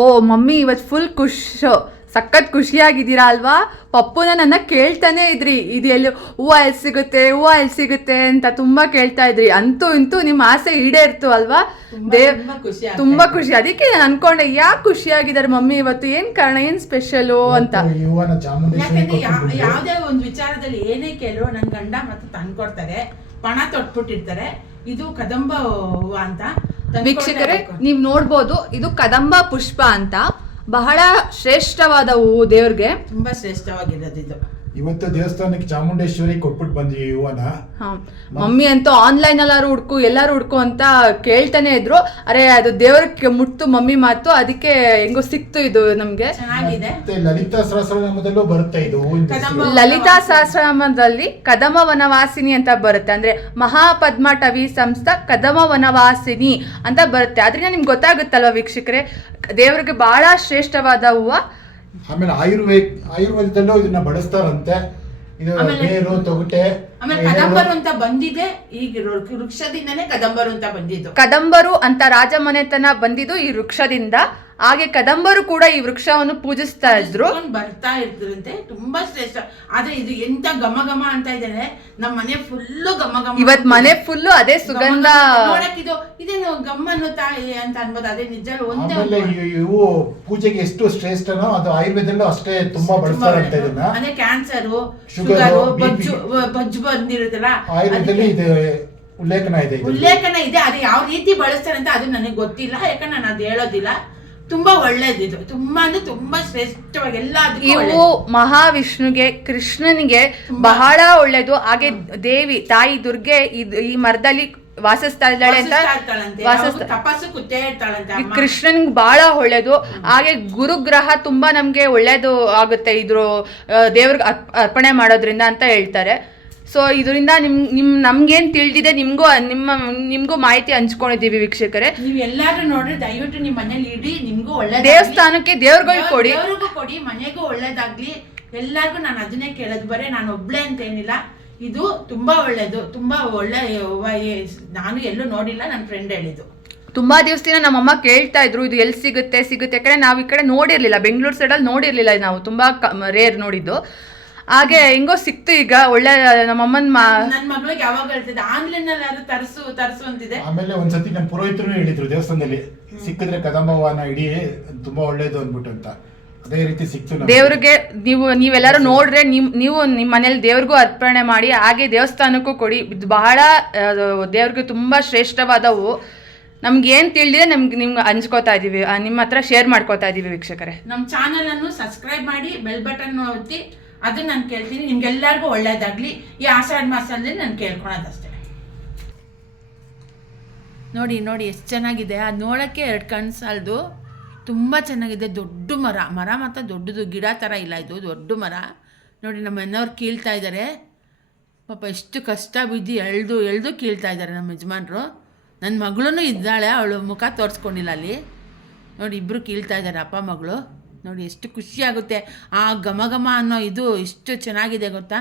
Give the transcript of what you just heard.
ಓ mummy ಇವತ್ತು full ಸಖತ್ ಖುಷಿಯಾಗಿದ್ದೀರಾ ಅಲ್ವಾ? ಪಪ್ಪುನ ನನ್ನ ಕೇಳ್ತಾನೆ ಇದ್ರಿ, ಇದು ಎಲ್ಲಿ ಹೂವು ಎಲ್ಲಿ ಸಿಗುತ್ತೆ ಅಂತ ತುಂಬಾ ಕೇಳ್ತಾ ಇದ್ರಿ. ಅಂತೂ ಇಂತೂ ನಿಮ್ಮ ಆಸೆ ಈಡೇರ್ತು ಅಲ್ವಾ? ತುಂಬಾ ಖುಷಿ. ಅದಕ್ಕೆ ನಾನು ಅನ್ಕೊಂಡೆ ಯಾಕೆ ಖುಷಿಯಾಗಿದ್ದಾರೆ ಮಮ್ಮಿ ಇವತ್ತು, ಏನ್ ಕಾರಣ, ಏನ್ ಸ್ಪೆಷಲು ಅಂತ. ಯಾವ್ದೇ ಒಂದು ವಿಚಾರದಲ್ಲಿ ಏನೇ ಕೇಳು ನನ್ ಗಂಡ ಮತ್ತೆ ತಂದ್ಕೊಡ್ತಾರೆ, ಪಣ ತೊಟ್ಬಿಟ್ಟಿರ್ತಾರೆ. ಇದು ಕದಂಬ ಹೂವು ಅಂತ ವೀಕ್ಷಕರೇ ನೀವು ನೋಡ್ಬೋದು, ಇದು ಕದಂಬ ಪುಷ್ಪ ಅಂತ ಬಹಳ ಶ್ರೇಷ್ಠವಾದ ಹೂವು, ದೇವ್ರಿಗೆ ತುಂಬಾ ಶ್ರೇಷ್ಠವಾಗಿರೋದು ಇದು. ಇವತ್ತು ದೇವಸ್ಥಾನಕ್ಕೆ ಚಾಮುಂಡೇಶ್ವರಿ ಕೊಟ್ಬಿಟ್ಟು ಬಂದ್ವಿ ಹೂವನ. ಮಮ್ಮಿ ಅಂತೂ ಆನ್ಲೈನ್ ಎಲ್ಲಾರು ಹುಡ್ಕು ಅಂತ ಕೇಳ್ತಾನೆ ಇದ್ರು. ಅರೆ ಅದು ದೇವ್ರಿಗೆ ಮುಟ್ತು ಮಮ್ಮಿ ಮಾತು, ಅದಕ್ಕೆ ಹೆಂಗೋ ಸಿಕ್ತು ಇದು ನಮ್ಗೆ. ಚೆನ್ನಾಗಿದೆ. ಲಲಿತಾ ಸಹಸ್ರನಾಮದಲ್ಲೂ ಬರುತ್ತೆ ಇದು. ಲಲಿತಾ ಸಹಸ್ರನಾಮದಲ್ಲಿ ಕದಮ ವನವಾಸಿನಿ ಅಂತ ಬರುತ್ತೆ, ಅಂದ್ರೆ ಮಹಾಪದ್ಮಟವಿ ಸಂಸ್ಥಾ ಕದಮ ವನವಾಸಿನಿ ಅಂತ ಬರುತ್ತೆ. ಅದರಿಂದ ನಿಮ್ಗೆ ಗೊತ್ತಾಗುತ್ತಲ್ವ ವೀಕ್ಷಕರೇ, ದೇವ್ರಿಗೆ ಬಹಳ ಶ್ರೇಷ್ಠವಾದ ಹೂವು. ಆಮೇಲೆ ಆಯುರ್ವೇದದಲ್ಲೂ ಇದನ್ನ ಬಳಸ್ತಾರಂತೆ. ಇದು ಬೇರು ತೊಗಟೆ. ಆಮೇಲೆ ಕದಂಬರು ಅಂತ ಬಂದಿದೆ, ಈಗ ವೃಕ್ಷದಿಂದನೇ ಕದಂಬರು ಅಂತ ಬಂದಿದ್ದು. ಕದಂಬರು ಅಂತ ರಾಜಮನೆತನ ಬಂದಿದ್ದು ಈ ವೃಕ್ಷದಿಂದ. ಹಾಗೆ ಕದಂಬರು ಕೂಡ ಈ ವೃಕ್ಷವನ್ನು ಪೂಜಿಸ್ತಾ ಇದ್ರು, ಬರ್ತಾ ಇದ್ರಂತೆ. ತುಂಬಾ ಶ್ರೇಷ್ಠ. ಆದ್ರೆ ಇದು ಎಂತ ಘಮ ಘಮ ಅಂತ ಇದ್ದಾರೆ, ನಮ್ಮ ಮನೆ ಫುಲ್ಲು ಘಮ ಘಮ. ಇವತ್ ಮನೆ ಫುಲ್ಲು ಅದೇ ಸುಗಂಧ. ಇದೇನು ಗಮ್ಮ ಅನ್ನುತ್ತಾ ಅಂತ ಅನ್ಬೋದು. ಅದೇ ನಿಜ. ಆಮೇಲೆ ಇವು ಪೂಜೆಗೆ ಎಷ್ಟು ಶ್ರೇಷ್ಠನೋ ಅದು ಆಯುರ್ವೇದಲ್ಲೂ ಅಷ್ಟೇ ತುಂಬಾ ಬಳಸ್ತಾರಂತೆ ಇದನ್ನ. ಅದೇ ಕ್ಯಾನ್ಸರು, ಶುಗರು, ಬಜ್ಜು ಬಂದಿರುತ್ತಲ್ಲ, ಆಯುರ್ವೇದದಲ್ಲಿ ಇದು ಉಲ್ಲೇಖನ ಇದೆ. ಅದು ಯಾವ ರೀತಿ ಬಳಸ್ತಾರೆ ಅಂತ ಅದು ನನಗೆ ಗೊತ್ತಿಲ್ಲ, ಯಾಕಂದ್ರೆ ನಾನು ಅದು ಹೇಳೋದಿಲ್ಲ. ತುಂಬಾ ಒಳ್ಳೇದಿದು, ತುಂಬಾ ಅಂದ್ರೆ ತುಂಬಾ ಶ್ರೇಷ್ಠವಾಗಿ ಇವು ಮಹಾವಿಷ್ಣುಗೆ, ಕೃಷ್ಣನಿಗೆ ಬಹಳ ಒಳ್ಳೇದು. ಹಾಗೆ ದೇವಿ ತಾಯಿ ದುರ್ಗೆ ಈ ಮರದಲ್ಲಿ ವಾಸಿಸ್ತಾ ಇದ್ದಾಳೆ ಅಂತ ಕೃಷ್ಣನ್ಗೆ ಬಹಳ ಒಳ್ಳೇದು. ಹಾಗೆ ಗುರುಗ್ರಹ ತುಂಬಾ ನಮ್ಗೆ ಒಳ್ಳೇದು ಆಗುತ್ತೆ ಇದ್ರ ದೇವ್ರಿಗೆ ಅರ್ಪಣೆ ಮಾಡೋದ್ರಿಂದ ಅಂತ ಹೇಳ್ತಾರೆ. ಸೊ ಇದರಿಂದ ನಮ್ಗೇನ್ ತಿಳಿದಿದೆ ನಿಮ್ಗೂ ಮಾಹಿತಿ ಹಂಚ್ಕೊಂಡಿದ್ದೀವಿ ವೀಕ್ಷಕರೇ. ನೀವು ಎಲ್ಲಾರು ನೋಡ್ರಿ, ದಯವಿಟ್ಟು ನಿಮ್ ಮನೇಲಿ ಇಡಿ, ನಿಮ್ಗೂ ಒಳ್ಳೆ ದೇವಸ್ಥಾನಕ್ಕೆ ದೇವ್ರುಗಳು ಕೊಡಿ, ಕೊಡಿ, ಮನೆಗೂ ಒಳ್ಳೇದಾಗ್ಲಿ. ಎಲ್ಲಾರ್ಗು ನಾನು ಅದನ್ನೇ ಕೇಳೋದು, ಬರೀ ನಾನು ಒಬ್ಳೆ ಅಂತ ಏನಿಲ್ಲ. ಇದು ತುಂಬಾ ಒಳ್ಳೇದು, ತುಂಬಾ ಒಳ್ಳೆ. ನಾನು ಎಲ್ಲೂ ನೋಡಿಲ್ಲ, ನನ್ನ ಫ್ರೆಂಡ್ ಹೇಳಿದ್ದು. ತುಂಬಾ ದಿವಸದಿಂದ ನಮ್ಮಮ್ಮ ಕೇಳ್ತಾ ಇದ್ರು ಇದು ಎಲ್ಲಿ ಸಿಗುತ್ತೆ ಯಾಕಂದ್ರೆ ನಾವು ಈ ಕಡೆ ನೋಡಿರ್ಲಿಲ್ಲ, ಬೆಂಗಳೂರು ಸೈಡಲ್ಲಿ ನೋಡಿರ್ಲಿಲ್ಲ, ನಾವು ತುಂಬಾ ರೇರ್ ನೋಡಿದ್ದು. ಹಾಗೆ ಹೆಂಗೋ ಸಿಕ್ತು ಈಗ. ಒಳ್ಳೆ ನಮ್ಮಮ್ಮನ್ ನನ್ನ ಮಗಳಿಗೆ ಯಾವಾಗ ಹೇಳ್ತಿದ್ದೆ, ಆನ್ಲೈನ್ ಅಲ್ಲಿ ಯಾರು ತರಿಸು ಅಂತಿದೆ. ಆಮೇಲೆ ಒಂದ್ಸತಿ ನಮ್ಮ ಪುರೋಹಿತರು ಹೇಳಿದ್ರು ದೇವಸ್ಥಾನದಲ್ಲಿ, ಸಿಕ್ಕಿದ್ರೆ ಕದಂಬವನ ಇಡೀ ತುಂಬಾ ಒಳ್ಳೇದು ಅಂದ್ಬಿಟ್ಟು ಅಂತ. ಅದೇ ರೀತಿ ಸಿಕ್ತು ದೇವ್ರಿಗೆ. ನೀವೆಲ್ಲರೂ ನೋಡ್ರೆ ನೀವು ನಿಮ್ಮ ಮನೇಲಿ ದೇವ್ರಿಗೂ ಅರ್ಪಣೆ ಮಾಡಿ, ಹಾಗೆ ದೇವಸ್ಥಾನಕ್ಕೂ ಕೊಡಿ. ಇದು ಬಹಳ ದೇವ್ರಿಗೆ ತುಂಬಾ ಶ್ರೇಷ್ಠವಾದವು. ನಮ್ಗೆ ಏನ್ ತಿಳಿದಿದೆ ನಿಮ್ಗೆ ಹಂಚ್ಕೋತಾ ಇದೀವಿ, ನಿಮ್ಮ ಹತ್ರ ಶೇರ್ ಮಾಡ್ಕೋತಾ ಇದೀವಿ ವೀಕ್ಷಕರೇ. ನಮ್ಮ ಚಾನಲ್ ಅನ್ನು ಸಬ್ಸ್ಕ್ರೈಬ್ ಮಾಡಿ, ಬೆಲ್ ಬಟನ್ ಒತ್ತಿ. ಅದು ನಾನು ಕೇಳ್ತೀನಿ, ನಿಮ್ಗೆಲ್ಲರಿಗೂ ಒಳ್ಳೇದಾಗ್ಲಿ. ಈ ಆಷಾಢ ಮಾಸದಲ್ಲಿ ನಾನು ಕೇಳ್ಕೊಳೋದಷ್ಟೇ. ನೋಡಿ ಎಷ್ಟು ಚೆನ್ನಾಗಿದೆ. ಅದು ನೋಡೋಕ್ಕೆ ಎರಡು ಕಣ್ಣು ಸಾಲದು, ತುಂಬ ಚೆನ್ನಾಗಿದೆ. ದೊಡ್ಡ ಮರ ಮಾತ್ರ ದೊಡ್ಡದು, ಗಿಡ ಥರ ಇಲ್ಲ, ಇದು ದೊಡ್ಡ ಮರ. ನೋಡಿ ನಮ್ಮ ಮನೆಯವ್ರು ಕೀಳ್ತಾ ಇದ್ದಾರೆ ಪಾಪ. ಎಷ್ಟು ಕಷ್ಟ ಬಿದ್ದು ಎಳ್ದು ಕೀಳ್ತಾ ಇದ್ದಾರೆ ನಮ್ಮ ಯಜಮಾನ್ರು. ನನ್ನ ಮಗಳೂ ಇದ್ದಾಳೆ, ಅವಳು ಮುಖ ತೋರಿಸ್ಕೊಂಡಿಲ್ಲ ಅಲ್ಲಿ. ನೋಡಿ ಇಬ್ಬರು ಕೀಳ್ತಾ ಇದ್ದಾರೆ, ಅಪ್ಪ ಮಗಳು. ನೋಡಿ ಎಷ್ಟು ಖುಷಿ ಆಗುತ್ತೆ. ಆ ಘಮ ಘಮ ಅನ್ನೋ ಇದು ಎಷ್ಟು ಚೆನ್ನಾಗಿದೆ ಗೊತ್ತಾ.